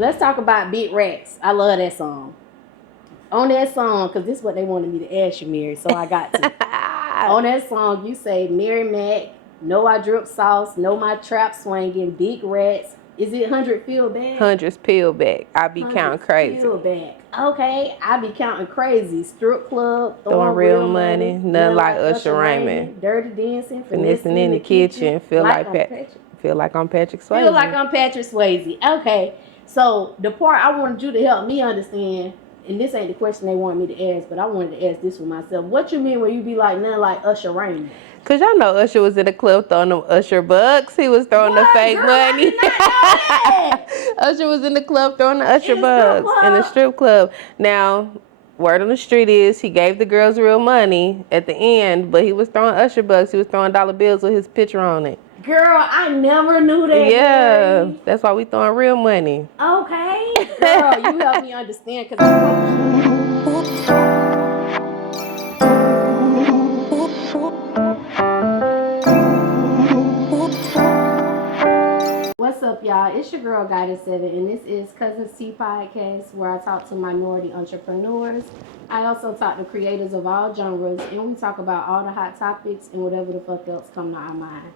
Let's talk about Big Rats. I love that song. On that song, because this is what they wanted me to ask you, Mary, so I got to. On that song, you say, MaryMack, know I drip sauce, know my trap swinging, Big Rats. Is it 100 feel back? 100's peel back. I be counting crazy. Feel back. Okay, I be counting crazy. Strip club, throwing real money. Nothing like Usher Raymond. Dirty dancing, finessing in the kitchen. Feel like I'm Patrick Swayze. Feel like I'm Patrick Swayze. Okay, so the part I wanted you to help me understand, and this ain't the question they want me to ask, but I wanted to ask this for myself. What you mean when you be like nothing like Usher Raymond? Cause y'all know Usher was in the club throwing them Usher bucks. He was throwing the fake money. Usher was in the club throwing the Usher bucks in the strip club. Now, word on the street is he gave the girls real money at the end, but he was throwing Usher bucks. He was throwing dollar bills with his picture on it. Girl, I never knew that. Yeah, Mary. That's why we throwing real money. Okay, girl, you help me understand because What's up, y'all? It's your girl, Guided 7, and this is Cuzn Tea Podcast, where I talk to minority entrepreneurs. I also talk to creators of all genres, and we talk about all the hot topics and whatever the fuck else come to our mind.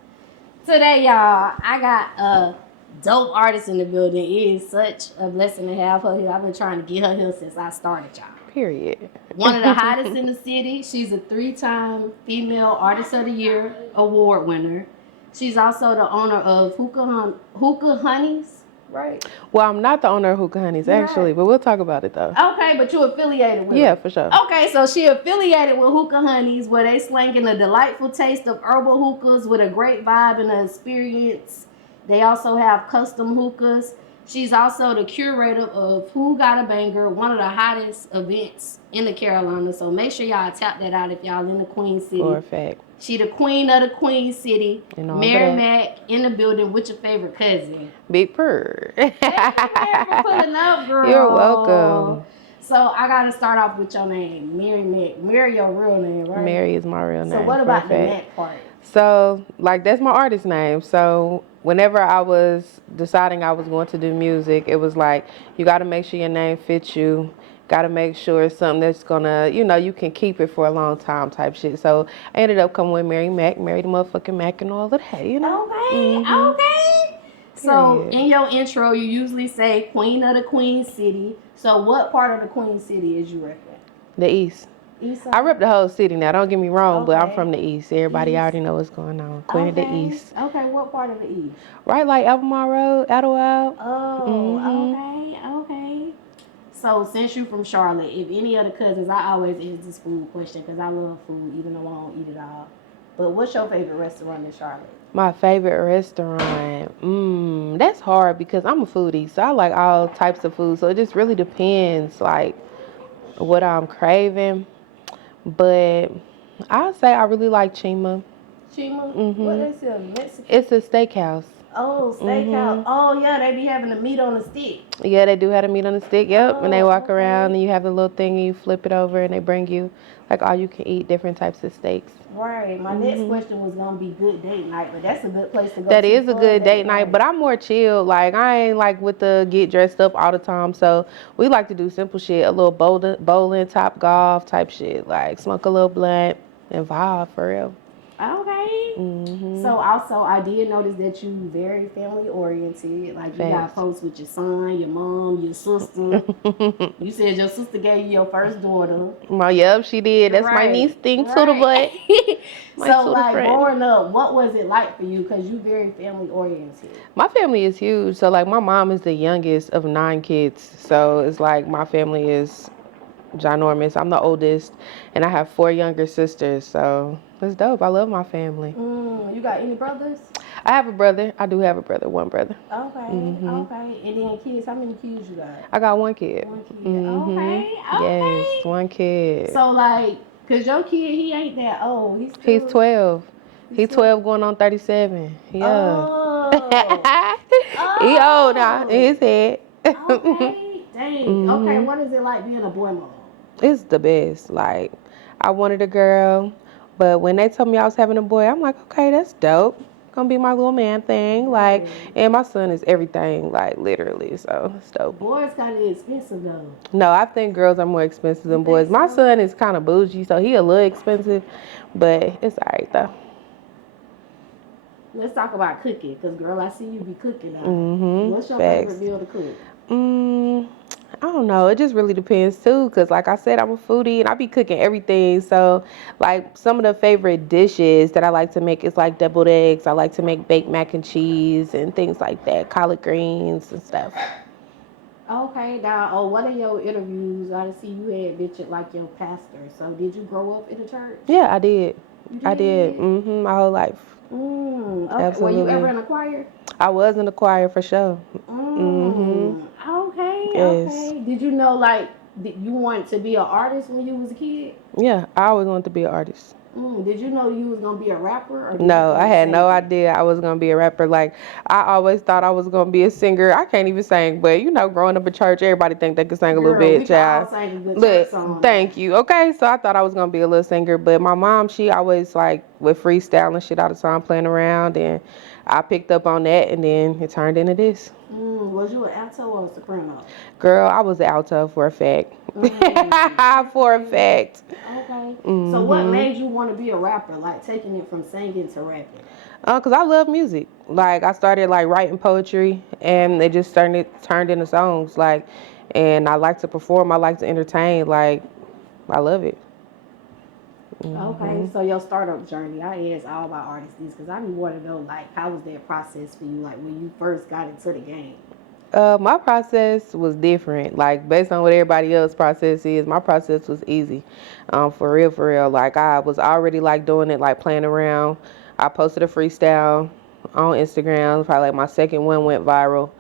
Today, y'all, I got a dope artist in the building. It is such a blessing to have her here. I've been trying to get her here since I started, y'all. Period. One of the hottest in the city. She's a 3-time Female Artist of the Year award winner. She's also the owner of Hookah Honeys, right? Well, I'm not the owner of Hookah Honeys, actually, but we'll talk about it, though. Okay, but you're affiliated with Yeah, for sure. Okay, so she affiliated with Hookah Honeys, where they slanging a delightful taste of herbal hookahs with a great vibe and an experience. They also have custom hookahs. She's also the curator of Who Got a Banger, one of the hottest events in the Carolinas. So make sure y'all tap that out if y'all in the Queen City. For a fact. She the queen of the Queen City. MaryMack in the building with your favorite cousin. Big Purr. Thank you, Mary, for pulling up, girl. You're welcome. So I gotta start off with your name, MaryMack. Mary, your real name, right? Mary is my real name. So what about the Mack part? So, like, that's my artist name. So whenever I was deciding I was going to do music, it was like, you got to make sure your name fits you. Got to make sure it's something that's going to, you can keep it for a long time type shit. So I ended up coming with MaryMack, Mary the motherfucking Mack and all of that, Okay, okay. So in your intro, you usually say Queen of the Queen City. So what part of the Queen City is you repping? The East. I rep the whole city now, don't get me wrong, but I'm from the East. Everybody already know what's going on. Queen of the East. Okay, what part of the East? Right, like Albemarle Road, Idlewild. Oh, okay. So since you from Charlotte, if any other cousins, I always ask this food question because I love food, even though I don't eat it all. But what's your favorite restaurant in Charlotte? My favorite restaurant? That's hard because I'm a foodie, so I like all types of food. So it just really depends, like, what I'm craving. But I'll say I really like Chima. Chima? What is it? Mexican? It's a steakhouse. Oh, steakhouse. Oh, yeah, they be having the meat on the stick. Yeah, they do have the meat on the stick, yep. And they walk around and you have the little thing and you flip it over and they bring you, like, all you can eat different types of steaks. Right. My next question was going to be good date night, but that's a good place to go. That is a good date night, but I'm more chill. Like, I ain't like with the get dressed up all the time. So we like to do simple shit, a little bowling, top golf type shit. Like, smoke a little blunt and vibe for real. Okay. So also, I did notice that you very family oriented. Like, you got posts with your son, your mom, your sister. You said your sister gave you your first daughter. Yep, she did. That's my niece thing to the butt. So, like, growing up, what was it like for you? Because you very family oriented. My family is huge. So, like, my mom is the youngest of 9 kids. So it's like my family is ginormous. I'm the oldest, and I have 4 younger sisters. So it's dope. I love my family. You got any brothers? I have a brother. I do have a brother. One brother. Okay. Okay. And then kids. How many kids you got? I got 1 kid. 1 kid. Okay. Yes, 1 kid. So, like, cause your kid, he ain't that old. He's 12. He's 12 going on 37. Yeah. He old now in his head. Okay. Dang. Okay. What is it like being a boy mom? It's the best. Like, I wanted a girl, but when they told me I was having a boy, I'm like, okay, that's dope. gonna be my little man thing. Like, and my son is everything, like literally. So it's dope. Boys kind of expensive though. No, I think girls are more expensive than boys. My son is kind of bougie, so he a little expensive, but it's alright though. Let's talk about cooking, cause girl, I see you be cooking now. What's your Facts. favorite meal to cook? I don't know. It just really depends too, cause like I said, I'm a foodie and I be cooking everything. So, like some of the favorite dishes that I like to make is like deviled eggs. I like to make baked mac and cheese and things like that, collard greens and stuff. Okay, now, what are your interviews? I see you had mentioned like your pastor. So, did you grow up in the church? Yeah, I did. You did? I did. My whole life. Okay. Absolutely. Were you ever in a choir? I was in the choir for sure. Okay. Yes. Okay. Did you know like you wanted to be an artist when you was a kid? Yeah, I always wanted to be an artist. Did you know you was gonna be a rapper? Or No, I had no idea I was gonna be a rapper. Like I always thought I was gonna be a singer. I can't even sing, but you know, growing up in church, everybody think they can sing a little bit. We can all sing a good church song. Thank you. Okay, so I thought I was gonna be a little singer, but my mom, she always like with freestyle and shit all the time, playing around, and I picked up on that, and then it turned into this. Was you an alto or a soprano? Girl, I was an alto for a fact. For a fact. Okay. So what made you want to be a rapper? Like taking it from singing to rapping? Cause I love music. Like I started like writing poetry, and it just turned into songs. Like, and I like to perform. I like to entertain. Like, I love it. Okay, so your startup journey, I ask all my artists this because I want to know, like, how was that process for you, like, when you first got into the game? My process was different. Like, based on what everybody else's process is, my process was easy. For real. Like, I was already, like, doing it, like, playing around. I posted a freestyle on Instagram. Probably, like, my second one went viral.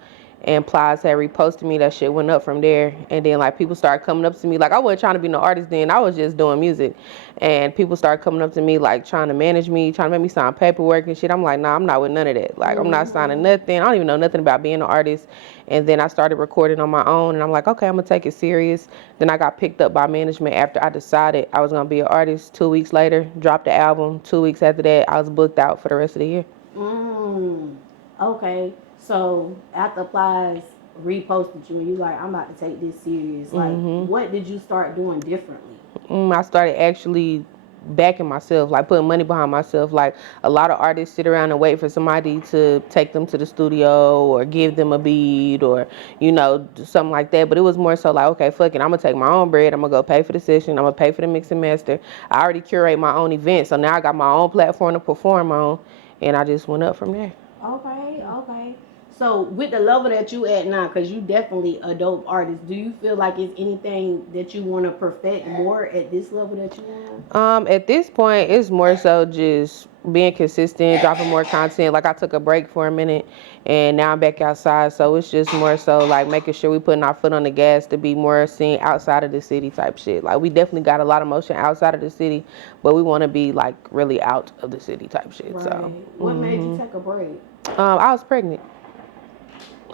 And Plies had reposted me. That shit went up from there. And then, like, people started coming up to me. Like, I wasn't trying to be no artist then. I was just doing music. And people started coming up to me, like, trying to manage me, trying to make me sign paperwork and shit. I'm like, nah, I'm not with none of that. Like, I'm not signing nothing. I don't even know nothing about being an artist. And then I started recording on my own. And I'm like, okay, I'm going to take it serious. Then I got picked up by management after I decided I was going to be an artist. 2 weeks later, dropped the album. 2 weeks after that, I was booked out for the rest of the year. Okay. So after Plies reposted you and you like, I'm about to take this serious. Like, what did you start doing differently? I started actually backing myself, like putting money behind myself. Like a lot of artists sit around and wait for somebody to take them to the studio or give them a beat or, you know, something like that. But it was more so like, okay, fuck it, I'm gonna take my own bread. I'm gonna go pay for the session. I'm gonna pay for the mix and master. I already curate my own event, so now I got my own platform to perform on, and I just went up from there. Okay. So with the level that you at now, because you definitely a dope artist, do you feel like it's anything that you want to perfect more at this level that you want? At this point, it's more so just being consistent, dropping more content. Like I took a break for a minute, and now I'm back outside. So it's just more so like making sure we putting our foot on the gas to be more seen outside of the city type shit. Like we definitely got a lot of motion outside of the city, but we want to be like really out of the city type shit. Right. So what made you take a break? I was pregnant.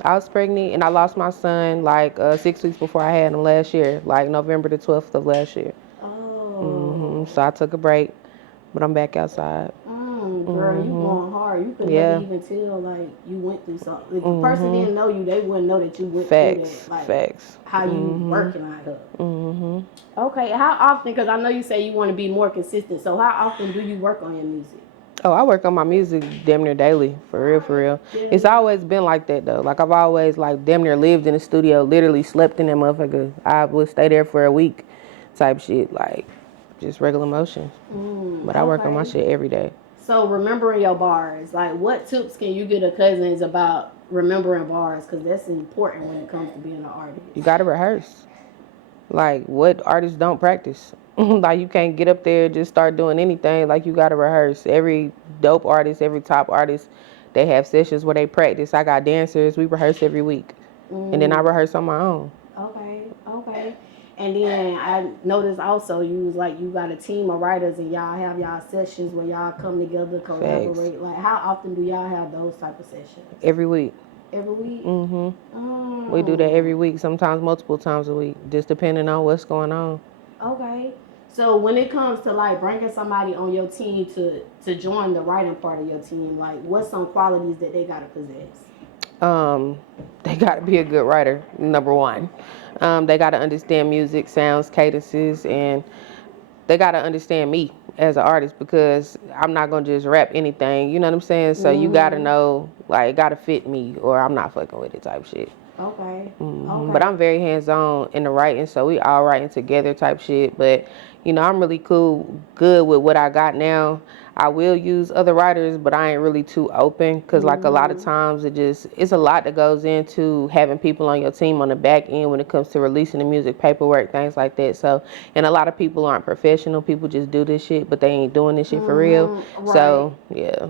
And I lost my son like 6 weeks before I had him last year, like November the 12th of last year. So I took a break, but I'm back outside. Girl, you going hard. You could never even tell like you went through something. If the person didn't know you, they wouldn't know that you went through that. Like, Facts. How you working out here. Okay, how often, because I know you say you want to be more consistent, so how often do you work on your music? Oh, I work on my music damn near daily, for real. Yeah. It's always been like that though. Like I've always like damn near lived in the studio, literally slept in that motherfucker. I would stay there for a week, type shit, like just regular motion. But I work on my shit every day. So remembering your bars, like what tips can you get a Cuzn about remembering bars? Because that's important when it comes to being an artist. You gotta rehearse. Like what artists don't practice. Like you can't get up there and just start doing anything. Like you gotta rehearse. Every dope artist, every top artist, they have sessions where they practice. I got dancers, we rehearse every week. And then I rehearse on my own. Okay. And then I noticed also you was like you got a team of writers and y'all have y'all sessions where y'all come together, collaborate. Facts. Like how often do y'all have those type of sessions? Every week. Every week? We do that every week, sometimes multiple times a week, just depending on what's going on. Okay. So when it comes to like bringing somebody on your team to join the writing part of your team, like what's some qualities that they gotta possess? They gotta be a good writer, number one. They gotta understand music, sounds, cadences, and they gotta understand me as an artist because I'm not gonna just rap anything. You know what I'm saying? So you gotta know, like, it gotta fit me, or I'm not fucking with it type shit. Okay. Mm-hmm. But I'm very hands-on in the writing, so we all writing together type shit. But you know, I'm really good with what I got now. I will use other writers, but I ain't really too open because like a lot of times it's a lot that goes into having people on your team on the back end when it comes to releasing the music, paperwork, things like that. So, and a lot of people aren't professional. People just do this shit, but they ain't doing this shit for real. Right. So, yeah.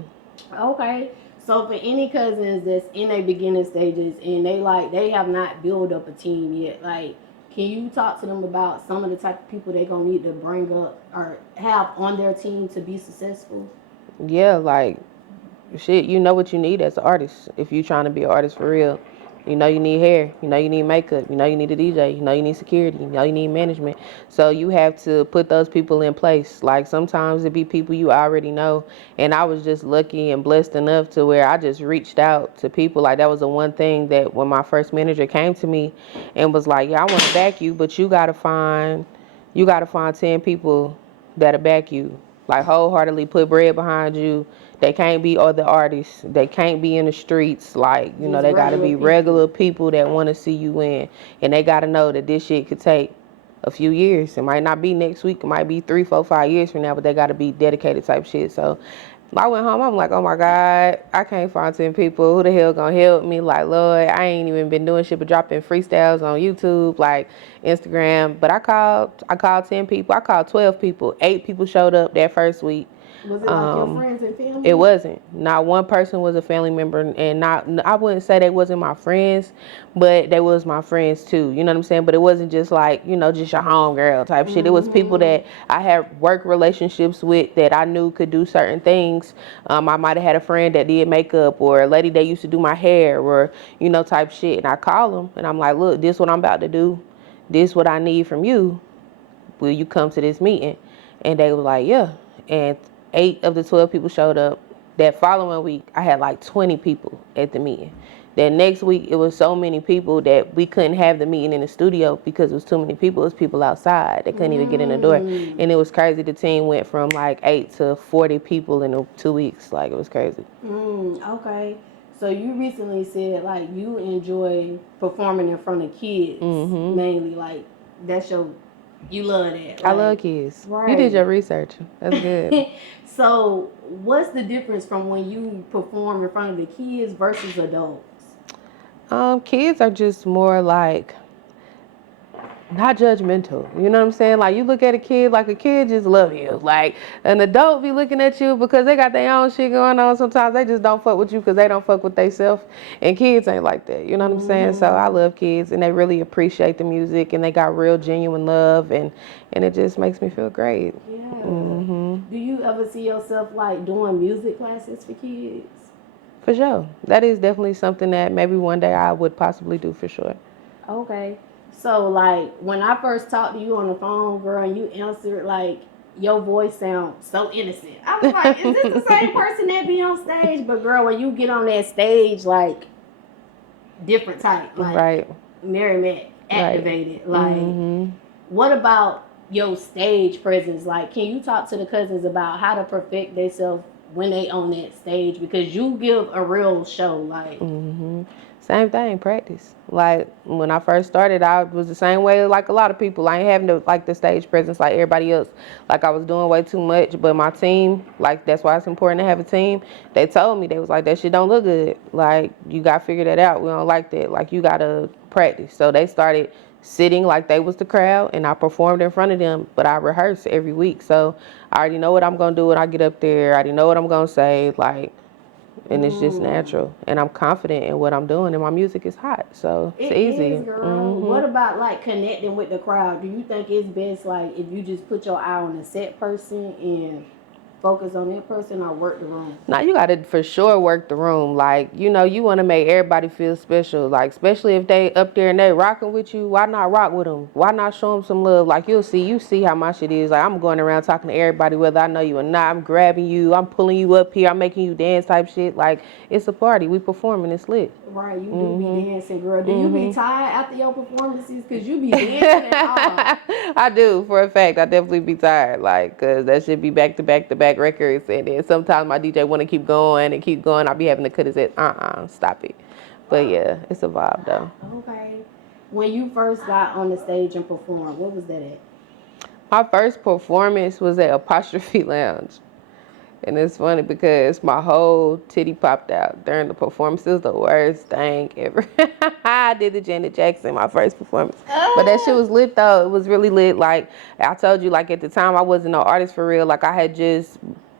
Okay. So for any cousins that's in their beginning stages and they have not built up a team yet, like can you talk to them about some of the type of people they gonna need to bring up or have on their team to be successful? Yeah, like shit, you know what you need as an artist if you trying to be an artist for real. You know you need hair, you know you need makeup, you know you need a DJ, you know you need security, you know you need management. So you have to put those people in place. Like sometimes it be people you already know. And I was just lucky and blessed enough to where I just reached out to people. Like that was the one thing that when my first manager came to me and was like, yeah, I want to back you, but you gotta find 10 people that'll back you. Like wholeheartedly put bread behind you. They can't be other artists. They can't be in the streets. Like, you know, Just they got to regular be people. regular people that want to see you win. And they got to know that this shit could take a few years. It might not be next week. It might be 3, 4, 5 years from now, but they got to be dedicated type shit. So I went home. I'm like, oh my God, I can't find 10 people. Who the hell gonna help me? Like, Lord, I ain't even been doing shit but dropping freestyles on YouTube, like Instagram. But I called 10 people. I called 12 people. 8 people showed up that first week. Was it like your friends and family? It wasn't. Not one person was a family member, and I wouldn't say they wasn't my friends, but they was my friends too. You know what I'm saying? But it wasn't just like, you know, just your home girl type shit. It was people that I had work relationships with that I knew could do certain things. I might have had a friend that did makeup or a lady that used to do my hair or, you know, type shit. And I call them and I'm like, look, this what I'm about to do. This what I need from you. Will you come to this meeting? And they were like, yeah. And 8 of the 12 people showed up. That following week, I had like 20 people at the meeting. That next week, it was so many people that we couldn't have the meeting in the studio because it was too many people. It was people outside. They couldn't even get in the door. And it was crazy. The team went from like 8 to 40 people in 2 weeks. Like, it was crazy. Okay. So you recently said like you enjoy performing in front of kids mainly. Like that's you love that. Like, I love kids. Right. You did your research. That's good. So what's the difference from when you perform in front of the kids versus adults? Kids are just more like not judgmental. You know what I'm saying? Like you look at a kid like a kid just love you. Like an adult be looking at you because they got their own shit going on. Sometimes they just don't fuck with you because they don't fuck with theyself. And kids ain't like that. You know what I'm saying? So I love kids and they really appreciate the music and they got real genuine love and it just makes me feel great. Yeah. Do you ever see yourself like doing music classes for kids? For sure. That is definitely something that maybe one day I would possibly do for sure. Okay. So, like, when I first talked to you on the phone, girl, and you answered, like, your voice sounds so innocent. I was like, is this the same person that be on stage? But, girl, when you get on that stage, like, different type. Like, right. MaryMack, activated. Right. Like, what about your stage presence? Like, can you talk to the cousins about how to perfect themselves when they on that stage? Because you give a real show, like... Same thing, practice. Like when I first started, I was the same way like a lot of people. I ain't having the stage presence like everybody else. Like I was doing way too much, but my team, like that's why it's important to have a team. They told me, they was like, that shit don't look good. Like you gotta figure that out. We don't like that. Like you gotta practice. So they started sitting like they was the crowd and I performed in front of them, but I rehearsed every week. So I already know what I'm gonna do when I get up there. I already know what I'm gonna say. Like, and it's just natural, and I'm confident in what I'm doing, and my music is hot, so it's easy. It is, girl. What about like connecting with the crowd? Do you think it's best like if you just put your eye on a set person and focus on that person or work the room? Now you gotta for sure work the room. Like, you know, you want to make everybody feel special. Like, especially if they up there and they rocking with you, why not rock with them? Why not show them some love? Like, you see how my shit is. Like, I'm going around talking to everybody, whether I know you or not. I'm grabbing you, I'm pulling you up here, I'm making you dance type shit. Like, it's a party. We performing. It's lit. Right, you do be dancing, girl. Do you be tired after your performances? Because you be dancing and all. I do, for a fact. I definitely be tired, like, because that should be back to back to back records. And then sometimes my DJ want to keep going and keep going. I be having to cut his head. Stop it. But yeah, it's a vibe, though. Okay. When you first got on the stage and performed, what was that at? My first performance was at Apostrophe Lounge. And it's funny because my whole titty popped out during the performance. It was the worst thing ever. I did the Janet Jackson, my first performance. But that shit was lit though. It was really lit. Like I told you, like at the time I wasn't no artist for real. Like I had just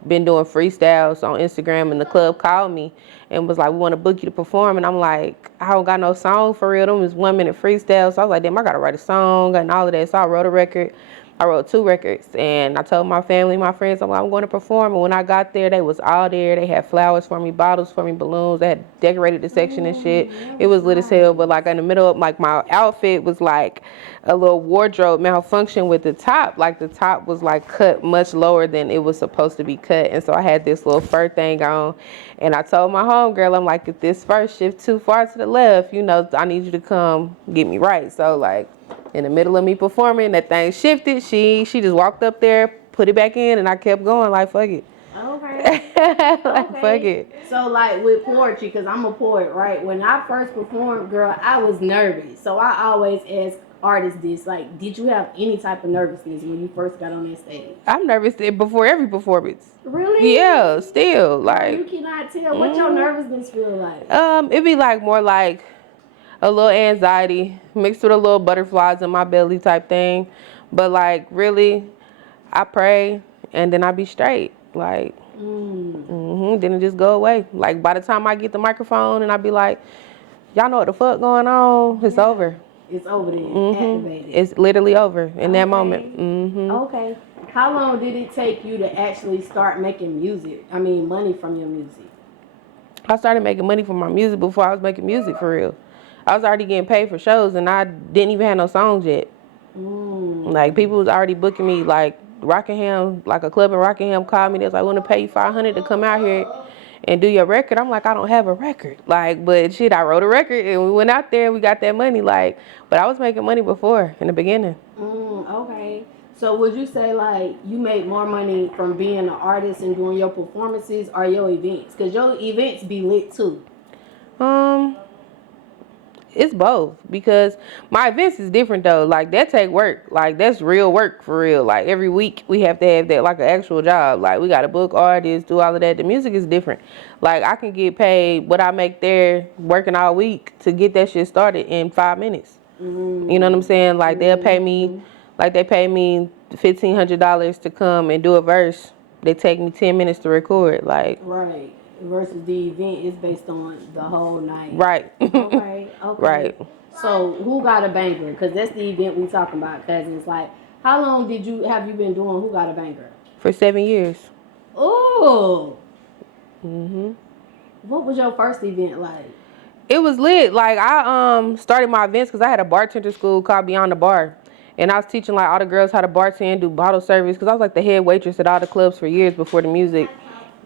been doing freestyles on Instagram and the club called me and was like, we want to book you to perform. And I'm like, I don't got no song for real. Them was 1 minute freestyles. So I was like, damn, I got to write a song and all of that. So I wrote a record. I wrote 2 records and I told my family, my friends, I'm like, I'm going to perform. And when I got there, they was all there. They had flowers for me, bottles for me, balloons. They had decorated the section and shit. It was lit as hell. But like in the middle of like my outfit was like a little wardrobe malfunction with the top. Like the top was like cut much lower than it was supposed to be cut. And so I had this little fur thing on. And I told my homegirl, I'm like, if this fur shift too far to the left, you know, I need you to come get me right. So like, in the middle of me performing, that thing shifted. She just walked up there, put it back in, and I kept going like, fuck it. Okay. Fuck it. So like with poetry, because I'm a poet, right? When I first performed, girl, I was nervous. So I always ask artists this, like, did you have any type of nervousness when you first got on that stage? I'm nervous before every performance. Really? Yeah, still. Like, you cannot tell what your nervousness feel like. It'd be like more like a little anxiety mixed with a little butterflies in my belly type thing. But like really, I pray and then I be straight. Like, then it just go away. Like by the time I get the microphone and I be like, y'all know what the fuck going on? It's over. It's over then. Activated. It's literally over in that moment. Okay. How long did it take you to actually start making music? I mean, money from your music. I started making money from my music before I was making music for real. I was already getting paid for shows and I didn't even have no songs yet. Like people was already booking me, like Rockingham, like a club in Rockingham called me. They was like, I want to pay you $500 to come out here and do your record. I'm like, I don't have a record. Like, but shit, I wrote a record and we went out there and we got that money. Like, but I was making money before in the beginning. Okay. So would you say like you made more money from being an artist and doing your performances or your events? Because your events be lit too. It's both because my events is different though. Like that take work. Like that's real work for real. Like every week we have to have that like an actual job. Like we got to book artists, do all of that. The music is different. Like I can get paid what I make there working all week to get that shit started in 5 minutes. You know what I'm saying? Like they'll pay me, like they pay me $1,500 to come and do a verse. They take me 10 minutes to record. Like right. Versus the event is based on the whole night. Right. Okay. Right. So who got a banger? Because that's the event we talking about. Cause it's like, how long have you been doing Who Got a Banger? For 7 years. Oh. What was your first event like? It was lit. Like I started my events because I had a bartender school called Beyond the Bar. And I was teaching like all the girls how to bartend, do bottle service. Because I was like the head waitress at all the clubs for years before the music.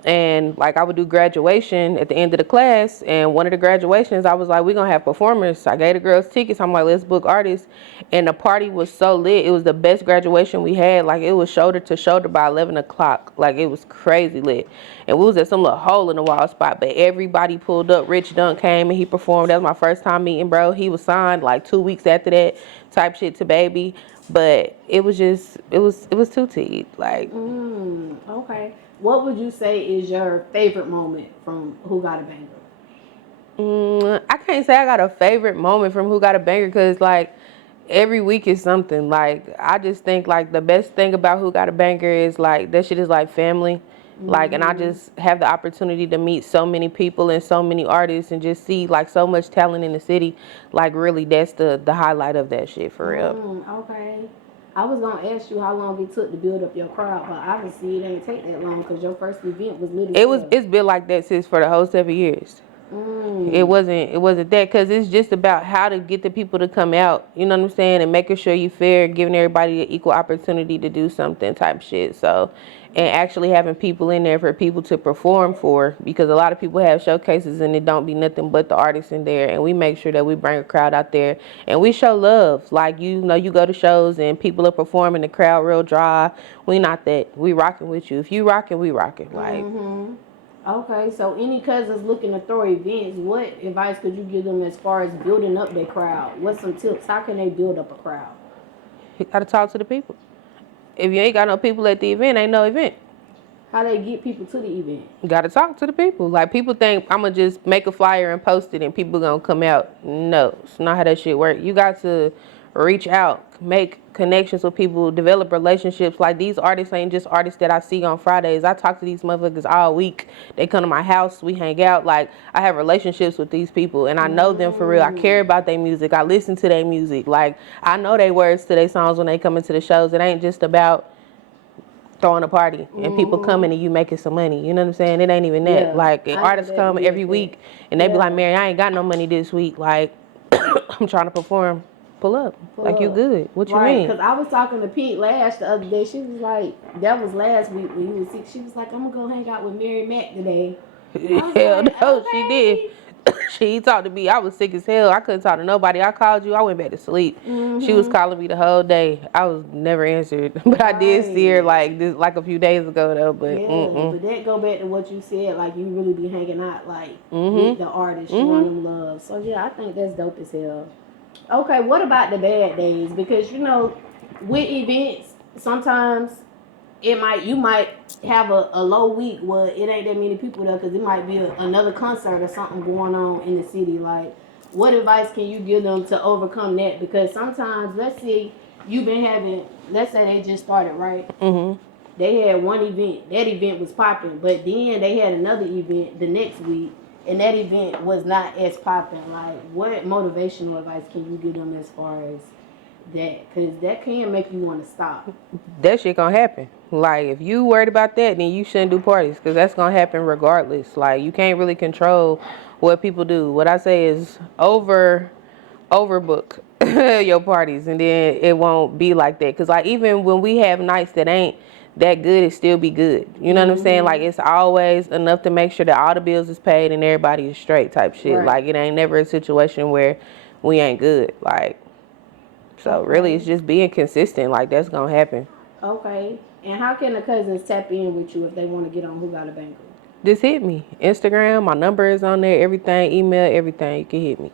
And like I would do graduation at the end of the class, and one of the graduations I was like, we're gonna have performers. I gave the girls tickets. I'm like, let's book artists. And the party was so lit. It was the best graduation we had. Like it was shoulder to shoulder by 11 o'clock. Like it was crazy lit. And we was at some little hole in the wall spot, but everybody pulled up. Rich Dunk came and he performed. That was my first time meeting bro. He was signed like 2 weeks after that type shit to Baby. But it was just, it was too teed. Like Okay. What would you say is your favorite moment from Who Got a Banger? I can't say I got a favorite moment from Who Got a Banger because like every week is something. Like I just think like the best thing about Who Got a Banger is like that shit is like family. Like, and I just have the opportunity to meet so many people and so many artists and just see like so much talent in the city. Like really that's the highlight of that shit for real. Okay. I was gonna ask you how long it took to build up your crowd, but obviously it ain't take that long because your first event was literally. It's been like that since for the whole 7 years. It wasn't that, because it's just about how to get the people to come out, you know what I'm saying, and making sure you fair, giving everybody an equal opportunity to do something type shit. So, and actually having people in there for people to perform for, because a lot of people have showcases and it don't be nothing but the artists in there, and we make sure that we bring a crowd out there and we show love. Like, you know, you go to shows and people are performing, the crowd real dry. We not that. We rocking with you. If you rocking, we rocking. Like. Okay, so any cousins looking to throw events, what advice could you give them as far as building up their crowd? What's some tips? How can they build up a crowd? You gotta talk to the people. If you ain't got no people at the event, ain't no event. How they get people to the event? You gotta talk to the people. Like, people think I'm gonna just make a flyer and post it and people gonna come out. No, it's not how that shit work. You got to reach out, make connections with people, develop relationships. Like, these artists ain't just artists that I see on Fridays. I talk to these motherfuckers all week. They come to my house, we hang out. Like, I have relationships with these people and I know them for real. I care about their music. I listen to their music. Like, I know their words to their songs when they come into the shows. It ain't just about throwing a party and people coming and you making some money. You know what I'm saying? It ain't even that. Yeah, Like, I artists know that come real every quick. week and they be like, Mary, I ain't got no money this week. Like, I'm trying to perform. Pull up. Like, you good. What you Right, mean? because I was talking to Pink Lash the other day. She was like, that was last week when you was sick. She was like, I'm going to go hang out with MaryMack today. Hell like, no, okay. she did. She talked to me. I was sick as hell. I couldn't talk to nobody. I called you. I went back to sleep. She was calling me the whole day. I was never answered. But I did see her like a few days ago though. But Yeah, but that go back to what you said. Like, you really be hanging out like with the artists, showing them love. So yeah, I think that's dope as hell. Okay, what about the bad days? Because you know, with events, sometimes you might have a low week where it ain't that many people there because it might be another concert or something going on in the city. Like, what advice can you give them to overcome that? Because sometimes, let's say let's say they just started, right? They had one event. That event was popping, but then they had another event the next week, and that event was not as popping. Like, what motivational advice can you give them as far as that? Because that can make you want to stop. that shit gonna happen. Like, if you worried about that, then you shouldn't do parties because that's gonna happen regardless. Like, you can't really control what people do. What I say is overbook your parties, and then it won't be like that. Because, like, even when we have nights that ain't that good, it still be good. You know what I'm saying? Like, it's always enough to make sure that all the bills is paid and everybody is straight type shit. Right. Like, it ain't never a situation where we ain't good. Like, so really it's just being consistent. Like, that's gonna happen. Okay. And how can the cousins tap in with you if they want to get on Who Got a Banger? Just hit me. Instagram, my number is on there, everything, email, everything. You can hit me.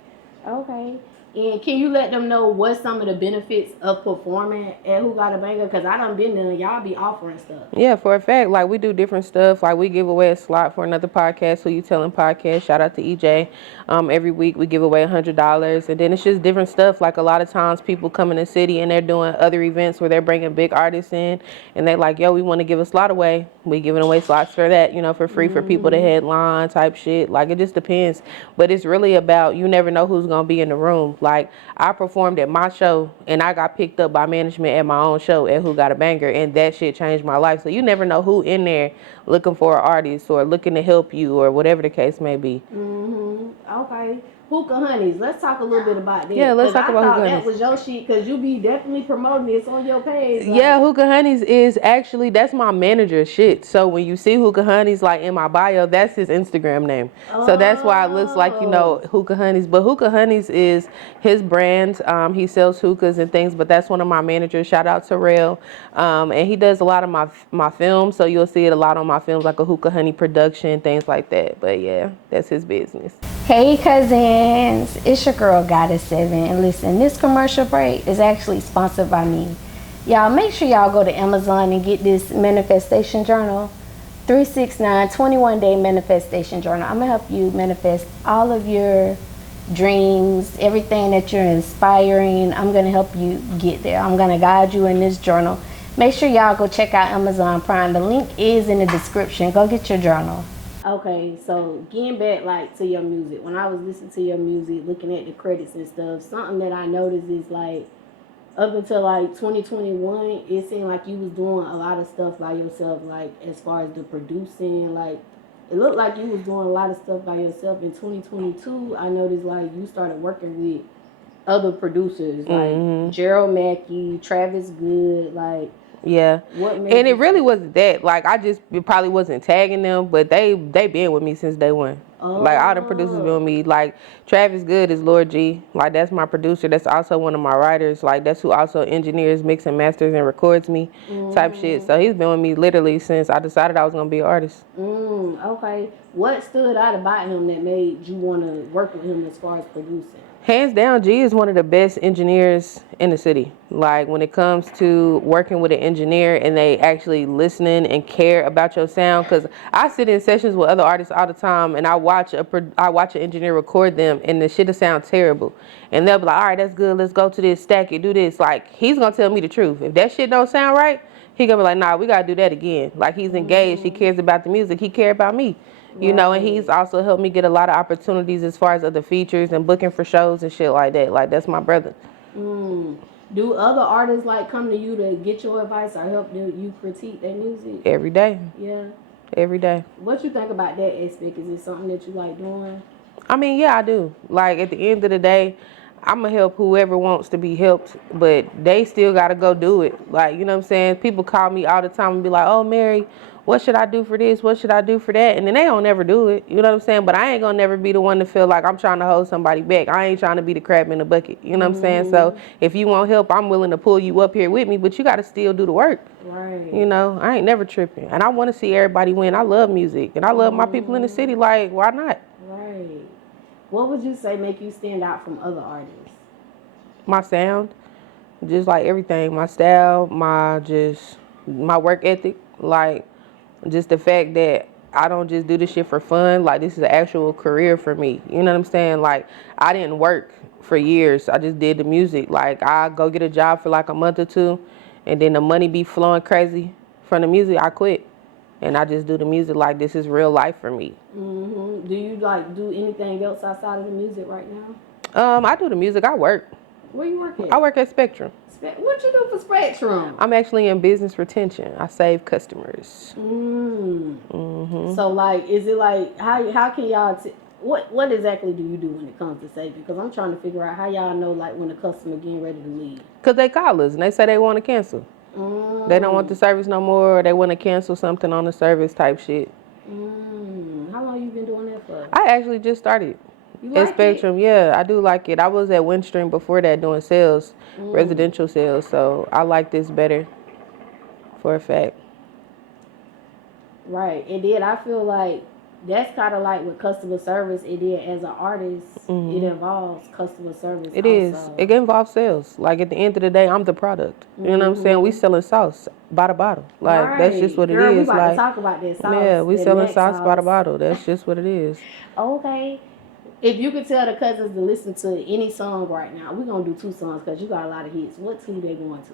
Okay. And can you let them know what some of the benefits of performing at Who Got a Banger? Because I done been there and y'all be offering stuff. Yeah, for a fact. Like, we do different stuff. Like, we give away a slot for another podcast, Who You Telling podcast. Shout out to EJ. Every week we give away $100. And then it's just different stuff. Like, a lot of times people come in the city and they're doing other events where they're bringing big artists in. And they're like, yo, we want to give a slot away. We giving away slots for that, you know, for free for people to headline type shit. Like, it just depends. But it's really about, you never know who's going to be in the room. Like, I performed at my show and I got picked up by management at my own show at Who Got a Banger, and that shit changed my life. So you never know who in there looking for an artist or looking to help you or whatever the case may be. Okay. Hookah Honeys. Let's talk a little bit about that. Yeah, let's talk about Hookah I thought Honeys. that was your shit because you be definitely promoting this on your page. Like, Yeah, Hookah Honeys is actually, that's my manager's shit. So when you see Hookah Honeys like in my bio, that's his Instagram name. So that's why it looks like, you know, Hookah Honeys. But Hookah Honeys is his brand. He sells hookahs and things, but that's one of my managers. Shout out to Rail. And he does a lot of my films. So you'll see it a lot on my films, like a Hookah Honey production, things like that. But yeah, that's his business. Hey cousins, it's your girl Goddess 7, and listen, this commercial break is actually sponsored by me. Y'all make sure y'all go to Amazon and get this manifestation journal, 369 21-day manifestation journal. I'm gonna help you manifest all of your dreams, everything that you're inspiring. I'm gonna help you get there. I'm gonna guide you in this journal. Make sure y'all go check out Amazon Prime. The link is in the description. Go get your journal. Okay, so getting back like to your music, when I was listening to your music, looking at the credits and stuff, something that I noticed is like up until like 2021, it seemed like you was doing a lot of stuff by yourself, like as far as the producing, like it looked like you was doing a lot of stuff by yourself. In 2022, I noticed like you started working with other producers like Gerald Mackey, Travis Good, like Yeah, what made and it you really wasn't that. Like I just it probably wasn't tagging them, but they been with me since day one. Like all the producers been with me. Like Travis Good is Lord G. Like that's my producer. That's also one of my writers. Like that's who also engineers, mix and masters, and records me, type shit. So he's been with me literally since I decided I was gonna be an artist. Okay. What stood out about him that made you want to work with him as far as producing? Hands down, G is one of the best engineers in the city. Like when it comes to working with an engineer and they actually listening and care about your sound. Cause I sit in sessions with other artists all the time and I watch an engineer record them and the shit'll sound terrible. And they'll be like, all right, that's good. Let's go to this, stack it, do this. Like he's gonna tell me the truth. If that shit don't sound right, he gonna be like, nah, we gotta do that again. Like he's engaged. He cares about the music. He care about me. You know, and he's also helped me get a lot of opportunities as far as other features and booking for shows and shit like that. Like, that's my brother. Do other artists, like, come to you to get your advice or help you critique their music? Every day. Yeah. Every day. What you think about that aspect? Is it something that you like doing? I mean, yeah, I do. Like, at the end of the day, I'm going to help whoever wants to be helped, but they still got to go do it. Like, you know what I'm saying? People call me all the time and be like, oh, Mary, what should I do for this? What should I do for that? And then they don't never do it. You know what I'm saying? But I ain't going to never be the one to feel like I'm trying to hold somebody back. I ain't trying to be the crab in the bucket. You know what I'm saying? So if you want help, I'm willing to pull you up here with me, but you got to still do the work. Right. You know, I ain't never tripping. And I want to see everybody win. I love music. And I love my people in the city. Like, why not? Right. What would you say make you stand out from other artists? My sound, just like everything. My style, my work ethic. Like, just the fact that I don't just do this shit for fun. Like, this is an actual career for me. You know what I'm saying? Like, I didn't work for years. I just did the music. Like, I go get a job for like a month or two, and then the money be flowing crazy from the music. I quit. And I just do the music like this is real life for me. Do you like do anything else outside of the music right now? I do the music. I work. Where you work at? I work at Spectrum. What you do for Spectrum? I'm actually in business retention. I save customers. So like, is it like how can y'all what exactly do you do when it comes to saving? Because I'm trying to figure out how y'all know like when a customer getting ready to leave. Cause they call us and they say they want to cancel. They don't want the service no more, or they want to cancel something on the service type shit. How long you been doing that for? I actually just started. You like at Spectrum, yeah, I do like it. I was at Windstream before that doing sales, residential sales, so I like this better for a fact. Right, and then I feel like that's kind of like with customer service. It did as an artist, it involves customer service. It is. It involves sales. Like at the end of the day, I'm the product. You know what I'm saying? We selling sauce by the bottle. Like that's just what it is. We about like to talk about that sauce. Yeah, we selling sauce by the bottle. That's just what it is. Okay. If you could tell the cousins to listen to any song right now, we're gonna do 2 songs because you got a lot of hits. What 2 they going to?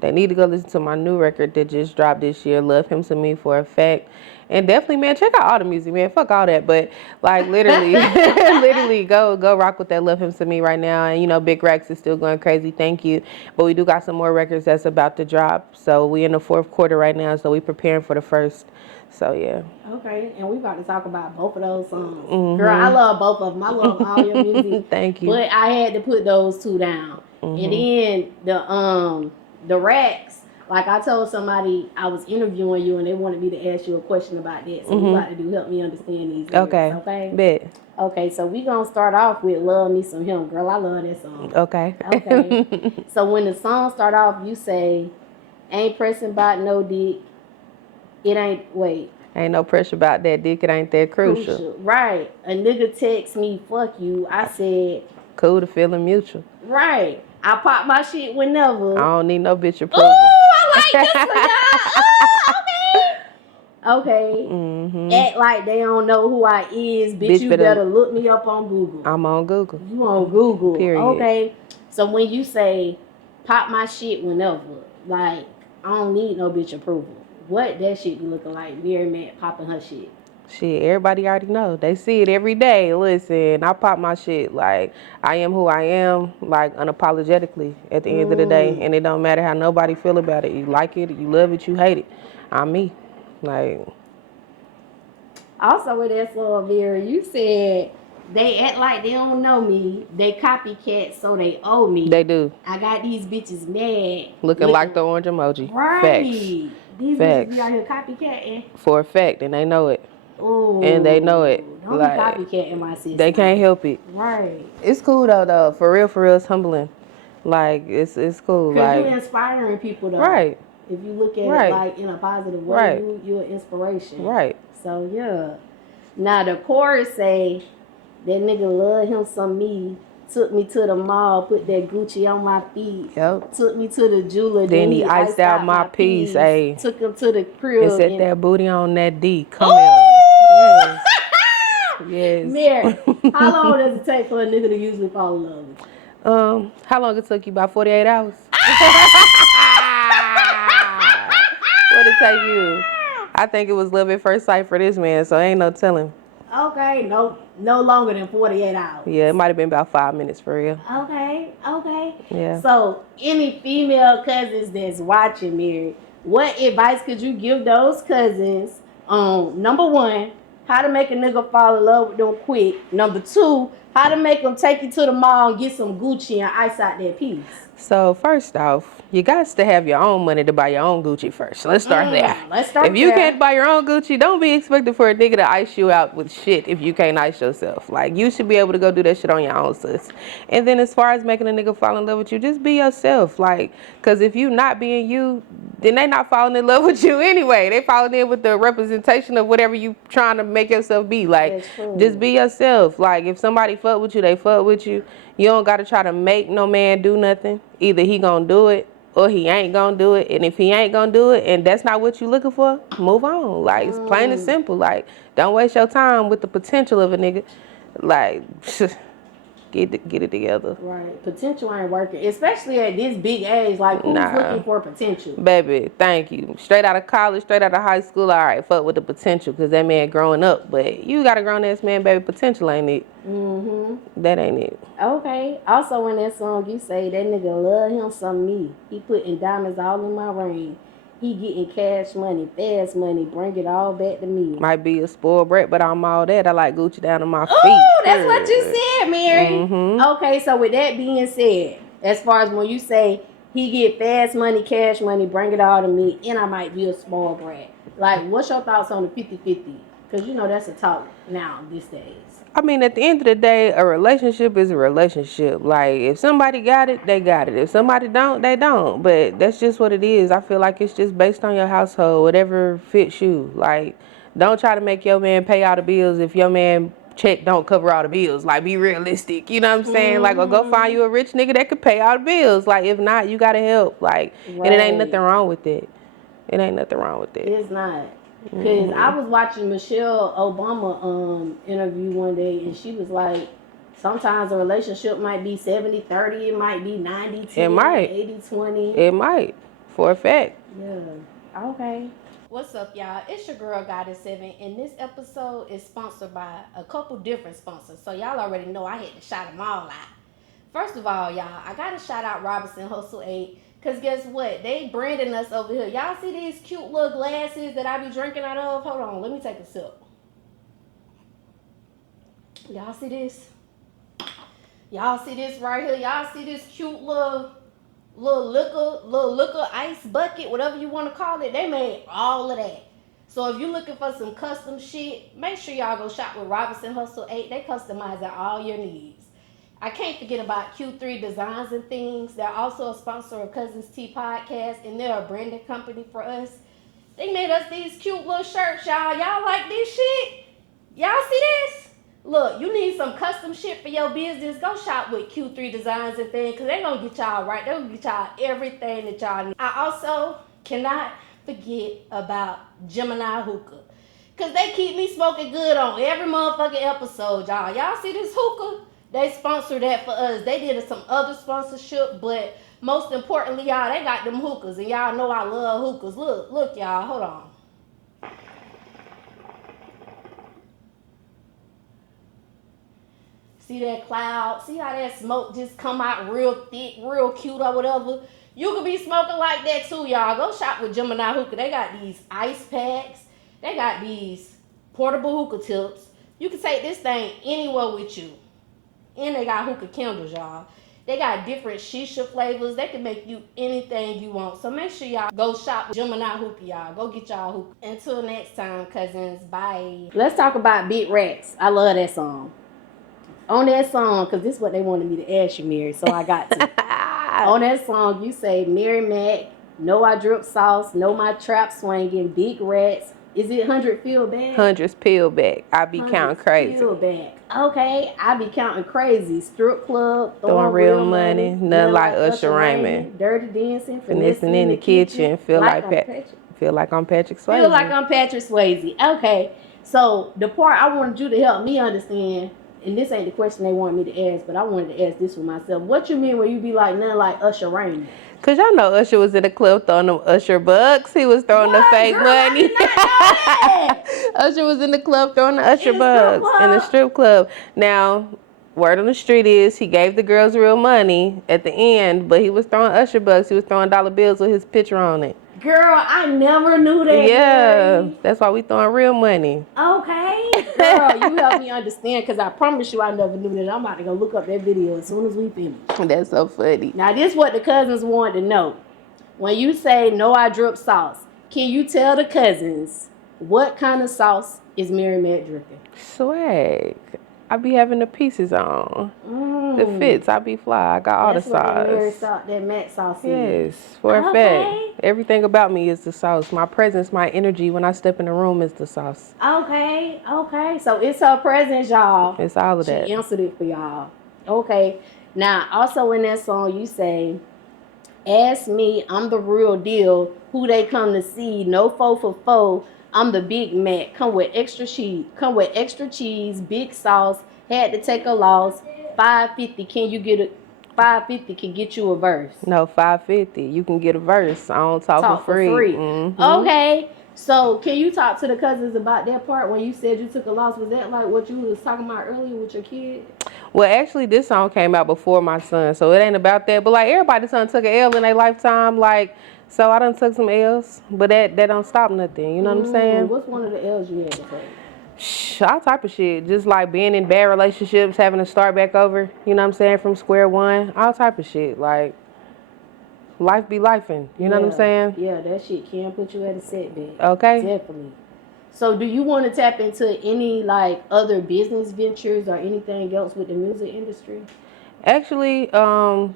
They need to go listen to my new record that just dropped this year, Love Him to Me for a Fact. And definitely, man, check out all the music, man. Fuck all that. But, like, literally, literally go rock with that Love Him to Me right now. And, you know, Big Rex is still going crazy. Thank you. But we do got some more records that's about to drop. So we in the 4th quarter right now. So we preparing for the 1st. So, yeah. Okay. And we about to talk about both of those songs. Girl, I love both of them. I love all your music. Thank you. But I had to put those 2 down. And then the racks, like I told somebody I was interviewing you and they wanted me to ask you a question about that. So we about to help me understand these lyrics, okay? Bet. Okay, so we gonna start off with Love Me Some Him. Girl, I love that song. Okay. Okay. So when the song start off, you say, ain't pressing about no dick. It ain't, Ain't no pressure about that dick. It ain't that crucial. Right. A nigga text me, fuck you. I said, cool to feeling mutual. Right. I pop my shit whenever. I don't need no bitch approval. Ooh, I like this one, y'all. Okay. Act like they don't know who I is. Bitch, you better look me up on Google. I'm on Google. You on Google. Period. Okay. So when you say pop my shit whenever, like, I don't need no bitch approval. What that shit be looking like? MaryMack popping her shit. Shit, everybody already know. They see it every day. Listen, I pop my shit. Like, I am who I am, like, unapologetically at the end of the day. And it don't matter how nobody feel about it. You like it, you love it, you hate it. I'm me. Like. Also with that song, Vera, you said they act like they don't know me. They copycat, so they owe me. They do. I got these bitches mad. Looking like the orange emoji. Right. Facts. These bitches be out here copycatting. For a fact, and they know it. Ooh, and they know it. Don't like, be copycatting my sister. They can't help it. Right. It's cool though. For real, it's humbling. Like it's cool. Cause like you're inspiring people though. Right. If you look at it like in a positive way, you're an inspiration. Right. So yeah. Now the chorus say that nigga love him some me. Took me to the mall, put that Gucci on my feet. Yep. Took me to the jeweler. Then he iced out my piece. Hey. Took him to the crib. And set that booty on that D. Come here. Yes. Yes. Mary, how long does it take for a nigga to usually fall in love with you? How long it took you? About 48 hours. What'd it take you? I think it was love at first sight for this man, so ain't no telling. Okay, no longer than 48 hours. Yeah, it might have been about 5 minutes for real. Okay. Yeah. So, any female cousins that's watching, Mary, what advice could you give those cousins on, number one, how to make a nigga fall in love with them quick? Number two, how to make them take you to the mall and get some Gucci and ice out that piece? So first off, you got to have your own money to buy your own Gucci first. Let's start there. If you can't buy your own Gucci, don't be expecting for a nigga to ice you out with shit if you can't ice yourself. Like, you should be able to go do that shit on your own, sis. And then as far as making a nigga fall in love with you, just be yourself. Like, because if you not being you, then they not falling in love with you anyway. They falling in with the representation of whatever you trying to make yourself be. Like, just be yourself. Like, if somebody fuck with you, they fuck with you. You don't got to try to make no man do nothing. Either he gonna do it or he ain't gonna do it. And if he ain't gonna do it and that's not what you looking for, move on. Like, it's plain and simple. Like, don't waste your time with the potential of a nigga. Like, get it together. Right. Potential ain't working. Especially at this big age. Like, who's looking for potential? Baby, thank you. Straight out of college, straight out of high school, all right, fuck with the potential because that man growing up. But you got a grown-ass man, baby, potential ain't it. That ain't it. Okay. Also in that song, you say that nigga love him some me. He putting diamonds all in my ring. He getting cash money, fast money, bring it all back to me. Might be a spoiled brat, but I'm all that. I like Gucci down on my feet. Oh, that's what you said, Mary. Okay, so with that being said, as far as when you say he get fast money, cash money, bring it all to me, and I might be a small brat. Like, what's your thoughts on the 50-50? Because, you know, that's a talk now these days. I mean, at the end of the day, a relationship is a relationship. Like, if somebody got it, they got it. If somebody don't, they don't. But that's just what it is. I feel like it's just based on your household, whatever fits you. Like, don't try to make your man pay all the bills if your man check don't cover all the bills. Like, be realistic. You know what I'm saying? Like, or go find you a rich nigga that could pay all the bills. Like, if not, you gotta help. Like, and it ain't nothing wrong with it. It ain't nothing wrong with it. It's not. Because I was watching Michelle Obama interview one day, and she was like, sometimes a relationship might be 70-30, it might be 90-10, it might. 80-20. It might, for a fact. Yeah. Okay. What's up, y'all? It's your girl, Goddess 7, and this episode is sponsored by a couple different sponsors. So y'all already know I had to shout them all out. First of all, y'all, I got to shout out Robinson Hustle 8. Because guess what? They branding us over here. Y'all see these cute little glasses that I be drinking out of? Hold on. Let me take a sip. Y'all see this? Y'all see this right here? Y'all see this cute little liquor ice bucket, whatever you want to call it? They made all of that. So if you're looking for some custom shit, make sure y'all go shop with Robinson Hustle 8. They customize all your needs. I can't forget about Q3 Designs and Things. They're also a sponsor of Cuz's Tea Podcast, and they're a branding company for us. They made us these cute little shirts, y'all. Y'all like this shit? Y'all see this? Look, you need some custom shit for your business. Go shop with Q3 Designs and Things, because they're going to get y'all right. They're going to get y'all everything that y'all need. I also cannot forget about Gemini Hookah, because they keep me smoking good on every motherfucking episode, y'all. Y'all see this hookah? They sponsored that for us. They did some other sponsorship, but most importantly, y'all, they got them hookahs, and y'all know I love hookahs. Look, y'all, hold on. See that cloud? See how that smoke just come out real thick, real cute or whatever? You could be smoking like that too, y'all. Go shop with Gemini Hookah. They got these ice packs. They got these portable hookah tips. You can take this thing anywhere with you. And they got hookah candles, y'all. They got different shisha flavors. They can make you anything you want. So make sure y'all go shop with Gemini Hookah, y'all. Go get y'all hookah. Until next time, cousins. Bye. Let's talk about Big Rats. I love that song. On that song, because this is what they wanted me to ask you, Mary, so I got to. On that song, you say, MaryMack, know I drip sauce, know my trap swinging, Big Rats. Is it 100 feel back? 100s peel back. I be counting crazy. Peel back. Okay, I be counting crazy. Strip club, throwing real money. Nothing like Usher Raymond. Dirty dancing, Finessing in the kitchen. Feel like I'm Patrick Swayze. Feel like I'm Patrick Swayze. Okay, so the part I wanted you to help me understand, and this ain't the question they want me to ask, but I wanted to ask this for myself. What you mean when you be like nothing like Usher Raymond? Cause y'all know Usher was in the club throwing them Usher bucks. He was throwing the fake money. Usher was in the club throwing the Usher bucks in the strip club. Now, word on the street is he gave the girls real money at the end, but he was throwing Usher bucks. He was throwing dollar bills with his picture on it. Girl, I never knew that. Yeah, Mary. that's why we throwing real money. Okay. Girl, you help me understand, because I promise you I never knew that. I'm about to go look up that video as soon as we finish. That's so funny. Now, this is what the cousins want to know. When you say, no, I drip sauce, can you tell the cousins what kind of sauce is MaryMack dripping? Swag. I be having the pieces on. The fits, I be fly. I got all the sauce. That Mack sauce is. Yes, for a fact. Everything about me is the sauce. My presence, my energy when I step in the room is the sauce. Okay. So it's her presence, y'all. It's all of that. She answered it for y'all. Okay. Now, also in that song, you say, ask me, I'm the real deal. Who they come to see, no foe for foe. I'm the Big Mac. Come with extra cheese, big sauce. Had to take a loss. $5.50. Can you get a $5.50 can get you a verse? No, $5.50. You can get a verse. I don't talk for free. Mm-hmm. Okay. So can you talk to the cousins about that part when you said you took a loss? Was that like what you was talking about earlier with your kid? Well, actually, this song came out before my son, so it ain't about that. But like everybody's son took an L in their lifetime, like. So I done took some L's, but that don't stop nothing. You know what I'm saying? What's one of the L's you had to take? All type of shit. Just like being in bad relationships, having to start back over. You know what I'm saying? From square one. All type of shit. Like, life be lifing. You know what I'm saying? Yeah, that shit can put you at a setback. Okay. Definitely. So do you want to tap into any like other business ventures or anything else with the music industry? Actually,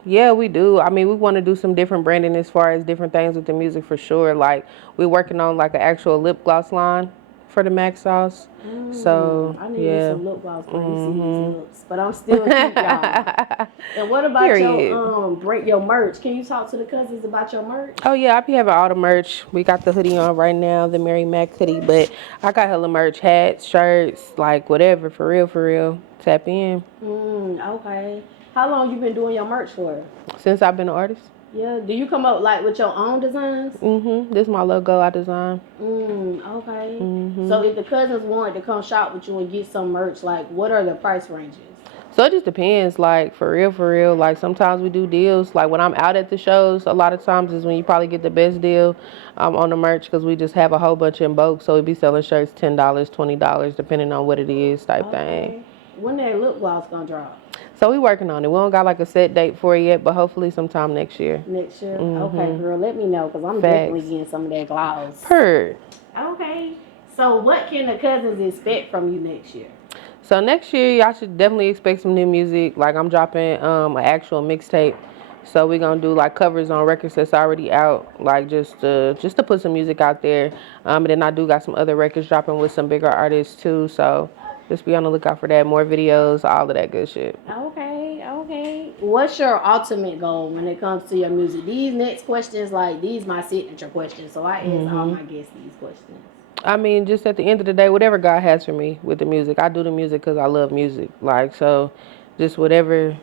yeah, we do. I mean, we want to do some different branding as far as different things with the music for sure. Like, we're working on like an actual lip gloss line for the Mack sauce. So, I need some lip gloss for these lips, but I'm still cute, y'all. And what about your merch? Can you talk to the cousins about your merch? Oh yeah, I be having all the merch. We got the hoodie on right now, the MaryMack hoodie, but I got hella merch, hats, shirts, like whatever, for real. Tap in. Okay. How long you been doing your merch for? Since I've been an artist. Yeah. Do you come up like with your own designs? This is my logo I designed. Okay. So if the cousins wanted to come shop with you and get some merch, like what are the price ranges? So it just depends, like for real. Like sometimes we do deals. Like when I'm out at the shows, a lot of times is when you probably get the best deal on the merch because we just have a whole bunch in bulk. So we be selling shirts $10, $20, depending on what it is type thing. When that lip gloss gonna drop? So we working on it. We don't got like a set date for it yet, but hopefully sometime next year. Next year? Okay, girl, let me know because I'm definitely getting some of that gloss. Okay. So what can the cousins expect from you next year? So next year, y'all should definitely expect some new music. Like I'm dropping an actual mixtape. So we're gonna do like covers on records that's already out, like just to put some music out there. And then I do got some other records dropping with some bigger artists too. So just be on the lookout for that. More videos, all of that good shit. Okay. What's your ultimate goal when it comes to your music? These next questions, like these my signature questions. So I ask all my guests these questions. I mean, just at the end of the day, whatever God has for me with the music, I do the music because I love music. Like, so just whatever